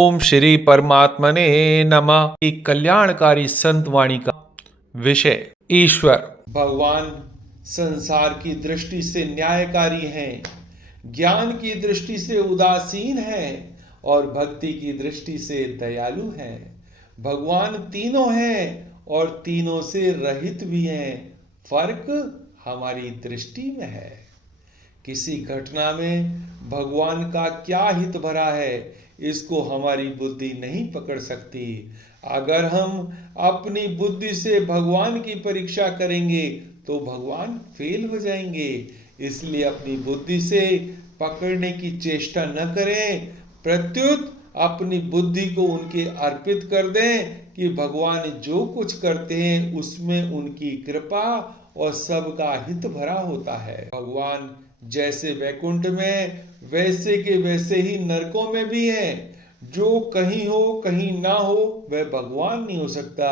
ओम श्री परमात्मने नमः। एक कल्याणकारी संत वाणी का विषय ईश्वर। भगवान संसार की दृष्टि से न्यायकारी हैं, ज्ञान की दृष्टि से उदासीन हैं और भक्ति की दृष्टि से दयालु हैं। भगवान तीनों हैं और तीनों से रहित भी हैं। फर्क हमारी दृष्टि में है। किसी घटना में भगवान का क्या हित भरा है, इसको हमारी बुद्धि नहीं पकड़ सकती। अगर हम अपनी बुद्धि से भगवान की परीक्षा करेंगे तो भगवान फेल हो जाएंगे। इसलिए अपनी बुद्धि से पकड़ने की चेष्टा न करें, प्रत्युत अपनी बुद्धि को उनके अर्पित कर दें कि भगवान जो कुछ करते हैं उसमें उनकी कृपा और सबका हित भरा होता है। भगवान जैसे वैकुंठ में वैसे के वैसे ही नरकों में भी हैं। जो कहीं हो कहीं ना हो वह भगवान नहीं हो सकता।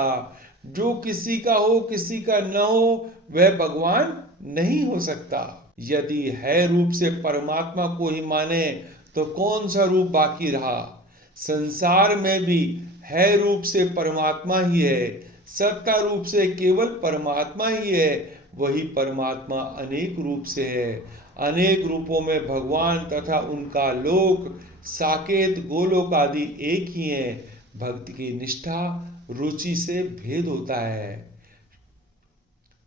जो किसी का हो किसी का न हो वह भगवान नहीं हो सकता। यदि है रूप से परमात्मा को ही माने तो कौन सा रूप बाकी रहा। संसार में भी है रूप से परमात्मा ही है, सत्ता रूप से केवल परमात्मा ही है। वही परमात्मा अनेक रूप से है। अनेक रूपों में भगवान तथा उनका लोक, साकेत, गोलोक आदि एक ही हैं। भक्ति की निष्ठा रुचि से भेद होता है।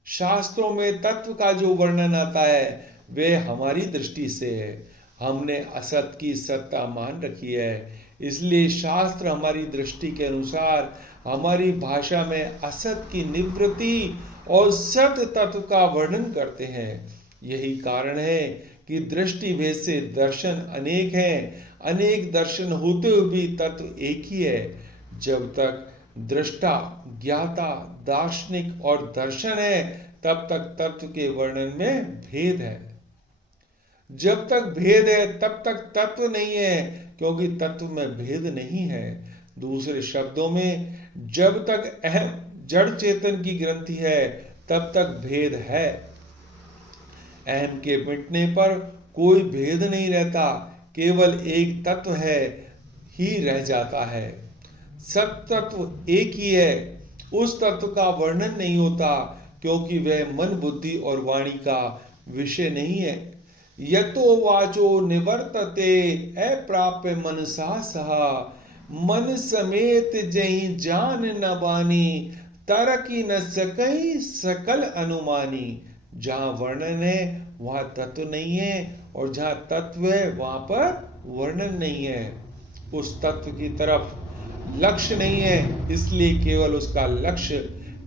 शास्त्रों में तत्व का जो वर्णन आता है वह हमारी दृष्टि से है। हमने असत की सत्ता मान रखी है, इसलिए शास्त्र हमारी दृष्टि के अनुसार हमारी भाषा में असत की निवृत्ति और सत तत्व का वर्णन करते हैं। यही कारण है कि दृष्टि भेद से दर्शन अनेक हैं। अनेक दर्शन होते हुए भी तत्व एक ही है। जब तक दृष्टा, ज्ञाता, दार्शनिक और दर्शन है तब तक तत्व के वर्णन में भेद है। जब तक भेद है तब तक तत्व नहीं है, क्योंकि तत्व में भेद नहीं है। दूसरे शब्दों में जब तक अहम जड़ चेतन की ग्रंथि है तब तक भेद है। अहम के मिटने पर कोई भेद नहीं रहता, केवल एक तत्व है ही रह जाता है। सब तत्व एक ही है। उस तत्व का वर्णन नहीं होता, क्योंकि वह मन, बुद्धि और वाणी का विषय नहीं है। यतो वाचो निवर्तते अप्राप्य मनसा सहा, मन समेत जहि जान न बानी, तरकी न सकई सकल अनुमानी। जहां वर्णन है वहां तत्व नहीं है, और जहां तत्व है वहां पर वर्णन नहीं है। उस तत्व की तरफ लक्ष्य नहीं है, इसलिए केवल उसका लक्ष्य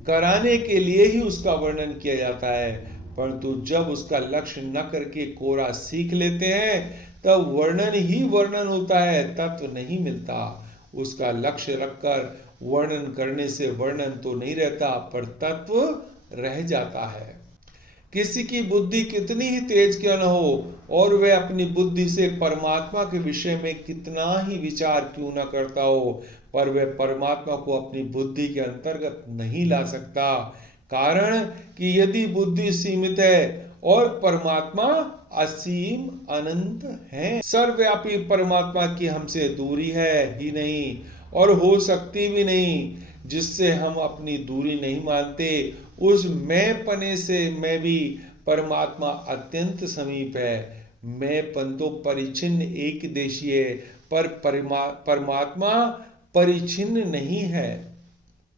कराने के लिए ही उसका वर्णन किया जाता है। परंतु जब उसका लक्ष्य न करके कोरा सीख लेते हैं तब वर्णन ही वर्णन होता है, तत्व नहीं मिलता। उसका लक्ष्य रखकर वर्णन करने से वर्णन तो नहीं रहता, पर तत्व रह जाता है। किसी की बुद्धि कितनी ही तेज क्यों न हो और वह अपनी बुद्धि से परमात्मा के विषय में कितना ही विचार क्यों न करता हो, पर वह परमात्मा को अपनी बुद्धि के अंतर्गत नहीं ला सकता। कारण कि यदि बुद्धि सीमित है और परमात्मा असीम अनंत है। सर्वव्यापी परमात्मा की हमसे दूरी है ही नहीं और हो सकती भी नहीं। जिससे हम अपनी दूरी नहीं मानते, उस मैं पने से मैं भी परमात्मा अत्यंत समीप है। मैं पन तो परिचिन्न एक देशी है, पर परमात्मा परिचिन्न नहीं है।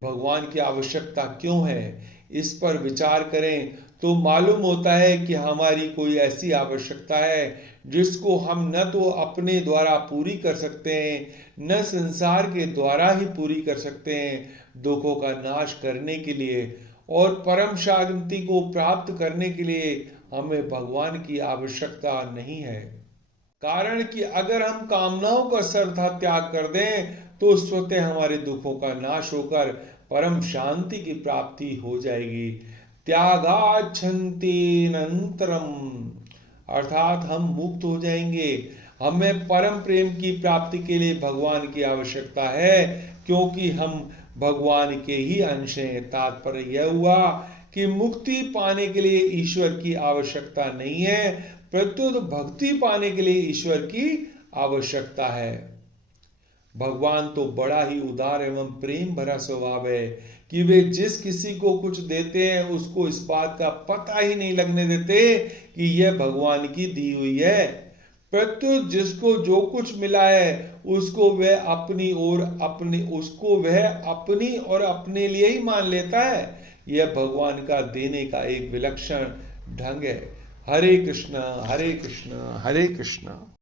भगवान की आवश्यकता क्यों है, इस पर विचार करें तो मालूम होता है कि हमारी कोई ऐसी आवश्यकता है जिसको हम न तो अपने द्वारा पूरी कर सकते हैं, न संसार के द्वारा ही पूरी कर सकते हैं। दुखों का नाश करने के लिए और परम शांति को प्राप्त करने के लिए हमें भगवान की आवश्यकता नहीं है। कारण कि अगर हम कामनाओं का सर्वथा त्याग कर दें तो स्वतः हमारे दुखों का नाश होकर परम शांति की प्राप्ति हो जाएगी। त्यागाच्छन्ति अनंतरम, अर्थात हम मुक्त हो जाएंगे। हमें परम प्रेम की प्राप्ति के लिए भगवान की आवश्यकता है, क्योंकि हम भगवान के ही अंश हैं। तात्पर्य यह हुआ कि मुक्ति पाने के लिए ईश्वर की आवश्यकता नहीं है, प्रत्युत भक्ति पाने के लिए ईश्वर की आवश्यकता है। भगवान तो बड़ा ही उदार एवं प्रेम भरा स्वभाव है कि वे जिस किसी को कुछ देते हैं उसको इस बात का पता ही नहीं लगने देते कि यह भगवान की दी हुई है। प्रत्युत जिसको जो कुछ मिला है उसको वह अपनी और अपने लिए ही मान लेता है। यह भगवान का देने का एक विलक्षण ढंग है। हरे कृष्णा हरे कृष्णा हरे कृष्णा।